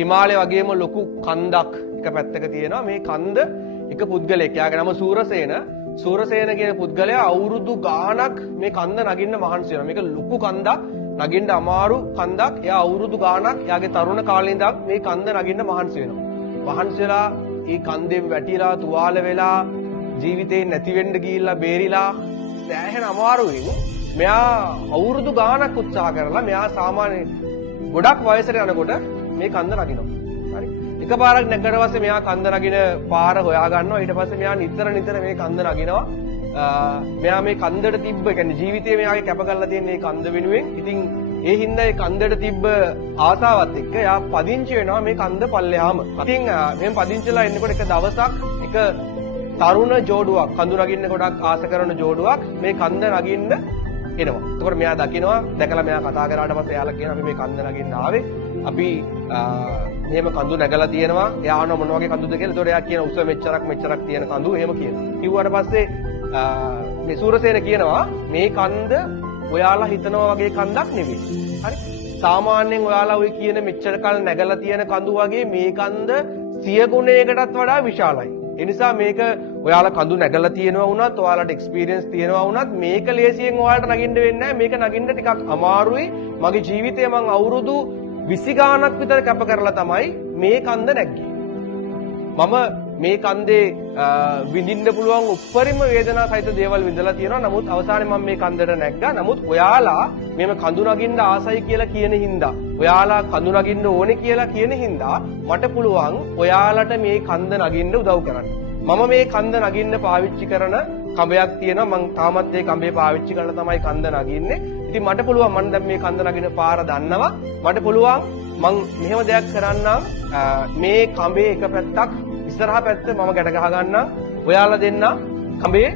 හිමාලය වගේම ලොකු කන්දක් එක පැත්තක තියෙනවා. මේ කන්ද එක පුද්ගලයෙක්. යාගේ නම සූරසේන. සූරසේන කියන පුද්ගලයා අවුරුදු ගාණක් මේ කන්ද නගින්න මහන්සි වෙනවා. මේක ලොකු කන්දක්, නගින්න අමාරු කන්දක්. එයා අවුරුදු ගාණක් යාගේ තරුණ කාලේ ඉඳන් මේ කන්ද නගින්න මහන්සි වෙනවා. මහන්සි වෙලා මේ කන්දෙන් වැටිලා තුවාල වෙලා ජීවිතේ නැති වෙන්න ගිහිල්ලා බේරිලා සෑහෙන අමාරුවෙන් මෙයා අවුරුදු ගාණක් උත්සාහ කරලා මෙයා සාමාන්‍ය ගොඩක් වයසට යනකොට මේ කන්ද නගිනවා. හරි. එකපාරක් නැගගට පස්සේ මෙයා කන්ද නගින පාර හොයා ගන්නවා. ඊට පස්සේ මෙයා නිතර මේ කන්ද නගිනවා. මෙයා මේ කන්දට තිබ්බ කියන්නේ ජීවිතේ මෙයාගේ කැප කරලා තියෙන මේ කන්ද වෙනුවෙන්. ඉතින් ඒ හින්දා ඒ කන්දට තිබ්බ ආසාවත් එක්ක එයා පදිංචි වෙනවා මේ කන්ද පල්ලෙහාම. ඉතින් මෙහෙම පදිංචිලා ඉන්නකොට එක දවසක් එක තරුණ ජෝඩුවක් කඳු නගින්න ගොඩක් ආස කරන ජෝඩුවක් මේ කන්ද නගින්න එනවා. එතකොට මෙයා දකිනවා, දැකලා මෙයා කතා කරාට පස්සේ එයාලා කියනවා අපි මේ කන්ද නගින්න ආවේ. අපි මෙහෙම කඳු නැගලා තියෙනවා. එයා අහනවා මොන වගේ කඳුද කියලා. එතකොට එයා කියන උස මෙච්චරක් තියෙන කඳු එහෙම කියනවා. කිව්වට පස්සේ මේ සූරසේන කියනවා මේ කන්ද ඔයාලා හිතනවා වගේ කන්දක් නෙවෙයි. හරි? සාමාන්‍යයෙන් ඔයාලා ඔය කියන මෙච්චර කල් නැගලා තියෙන කඳු වගේ මේ කන්ද 100 ගුණයකටත් වඩා විශාලයි. ඒ නිසා මේක ඔයාලා කඳු නැගලා තියෙනවා වුණත්, ඔයාලට එක්ස්පීරියන්ස් තියෙනවා වුණත් මේක ලේසියෙන් ඔයාලට නගින්න වෙන්නේ නැහැ. මේක නගින්න ටිකක් අමාරුයි. මගේ ජීවිතේ මං අවුරුදු 20 ගාණක් විතර කැප කරලා තමයි මේ කන්ද නැග්ගේ. මම මේ කන්දේ විඳින්න පුළුවන් උප්පරිම වේදනා සහිත දේවල් විඳලා තියෙනවා. නමුත් අවසානයේ මම මේ කන්දට නැග්ගා. නමුත් ඔයාලා මේව කඳු නගින්න ආසයි කියලා කියන හින්දා, ඔයාලා කඳු නගින්න ඕනේ කියලා කියන හින්දා මට පුළුවන් ඔයාලට මේ කන්ද නගින්න උදව් කරන්න. මම මේ කන්ද නගින්න පාවිච්චි කරන කඹයක් තියෙනවා. මම තාමත් ඒ කඹේ පාවිච්චි කරලා තමයි කන්ද නගින්නේ. ඉතින් මට පුළුවන් මම දැන් මේ කන්ද නගින පාර දන්නවා. මට පුළුවන් මං මෙහෙම දෙයක් කරන්නම්. මේ කඹේ එක පැත්තක් ඉස්සරහා පැත්ත මම ගැට ගහ ගන්නම්. ඔයාලා දෙන්න කඹේ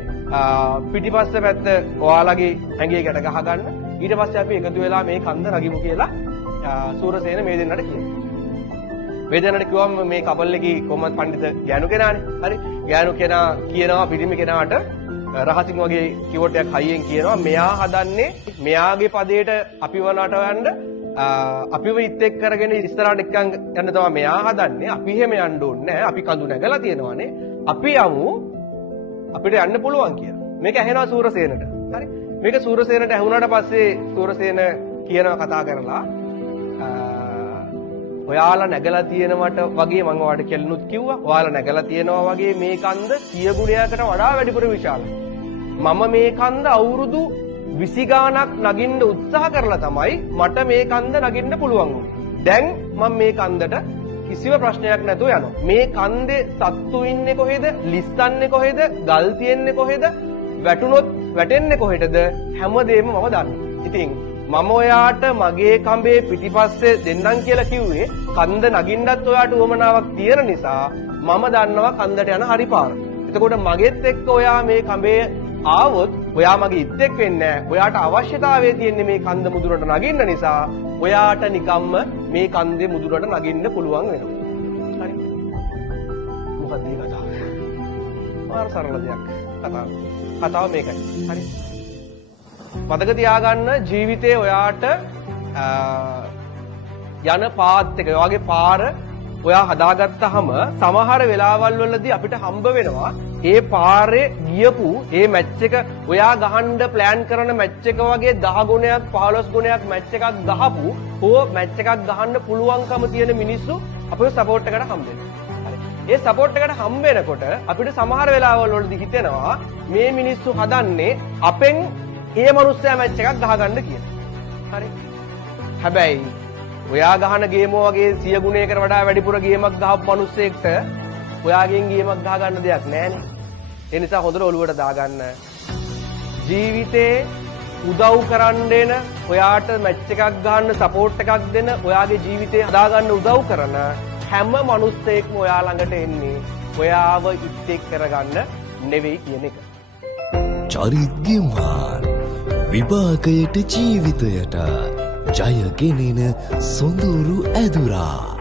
පිටිපස්ස පැත්ත ඔයාලගේ ඇඟේ ගැට ගහ ගන්න. ඊට පස්සේ අපි එකතු වෙලා මේ කන්ද නගිමු කියලා සූරසේන මේ දෙන්නට කියනවා. මේ දෙන්නට කිව්වම මේ කපල් එකේ කොහමද පඬිත ගෑනු කෙනානේ. හරි. ගෑනු කෙනා කියනවා පිරිමි කෙනාට රහසින් වගේ කීවෝඩ් එකක් හයියෙන් කියනවා මෙයා හදන්නේ මෙයාගේ පදේට අපිව නටවන්න අපිව ඉත් එක් කරගෙන ඉස්සරහට එක්කන් යන්න තමයි මෙයා හදන්නේ. අපි එහෙම යන්න ඕනේ නැහැ. අපි කඳු නැගලා තියෙනවානේ. අපි යමු අපිට යන්න පුළුවන් කියලා. මේක ඇහෙනවා සූරසේනට. හරි. මේක සූරසේනට ඇහුණාට පස්සේ සූරසේන කියනවා කතා කරලා ඔයාලා නැගලා තියෙනවට වගේ මම ඔයාලට කෙල්ලුත් කිව්වා. ඔයාලා නැගලා තියෙනවා වගේ මේ කන්ද 100 ගුණයකට වඩා වැඩිපුර විශාලයි. මම මේ කන්ද අවුරුදු 20 ගාණක් නගින්න උත්සාහ කරලා තමයි මට මේ කන්ද නගින්න පුළුවන් වුනේ. දැන් මම මේ කන්දට කිසිම ප්‍රශ්නයක් නැතුව යනවා. මේ කන්දේ සත්තු ඉන්නේ කොහෙද? ලිස්සන්නේ කොහෙද? ගල් තියෙන්නේ කොහෙද? වැටුනොත් වැටෙන්නේ කොහෙටද? හැමදේම මම දන්නවා. ඉතින් මම ඔයාට මගේ කඹේ පිටිපස්සේ දෙන්නම් කියලා කිව්වේ කන්ද නගින්නත් ඔයාට උවමනාවක් තියෙන නිසා මම දන්නවා කන්දට යන හරි පාර. එතකොට මගෙත් එක්ක ඔයා මේ කඹේ ආවොත් ඔයා මගේ ඉත් එක්ක වෙන්නේ නැහැ. ඔයාට අවශ්‍යතාවය තියෙන්නේ මේ කන්ද මුදුරට නගින්න නිසා ඔයාට නිකම්ම මේ කන්දේ මුදුරට නගින්න පුළුවන් වෙනවා. හරි. මොකක්ද මේ කතාව? මාර සරල දෙයක් කතාව මේකයි. හරි. මතක තියාගන්න ජීවිතේ ඔයාට යන පාත් එක ඔයාගේ පාර ඔයා හදාගත්තාම සමහර වෙලාවල් වලදී අපිට හම්බ වෙනවා ඒ පාරේ ගියපු ඒ මැච් එක ඔයා ගහන්න ප්ලෑන් කරන මැච් එක වගේ 10 ගුණයක් 15 ගුණයක් මැච් එකක් ගහපු ඕ මැච් එකක් ගහන්න පුළුවන්කම තියෙන මිනිස්සු අපේ සපෝට් එකට හම්බ වෙනවා. හරි. ඒ සපෝට් එකට හම්බ වෙනකොට අපිට සමහර වෙලාවල් වලදී හිතෙනවා මේ මිනිස්සු හදන්නේ අපෙන් ඒ මනුස්සයා මැච් එකක් ගහගන්න කියලා. හරි. හැබැයි ඔයා ගහන ගේම වගේ 100 ගුණයකට වඩා වැඩිපුර ගේමක් ගහපු මනුස්සයෙක්ට ඔයාගෙන් ගේමක් ගහ ගන්න දෙයක් නැහැනේ. ඒ නිසා හොඳට ඔලුවට දාගන්න. ජීවිතේ උදව් කරන්න දෙන, ඔයාට මැච් එකක් ගන්න සපෝට් එකක් දෙන, ඔයාගේ ජීවිතේ හදාගන්න උදව් කරන හැම මනුස්සයෙක්ම ඔයා ළඟට එන්නේ ඔයාව ඉත් එක් කරගන්න නෙවෙයි කියන එක. චරිත්ගිම්හාන් විභාගයට ජීවිතයට ජය ගෙනෙන සොඳුරු ඇදුරා.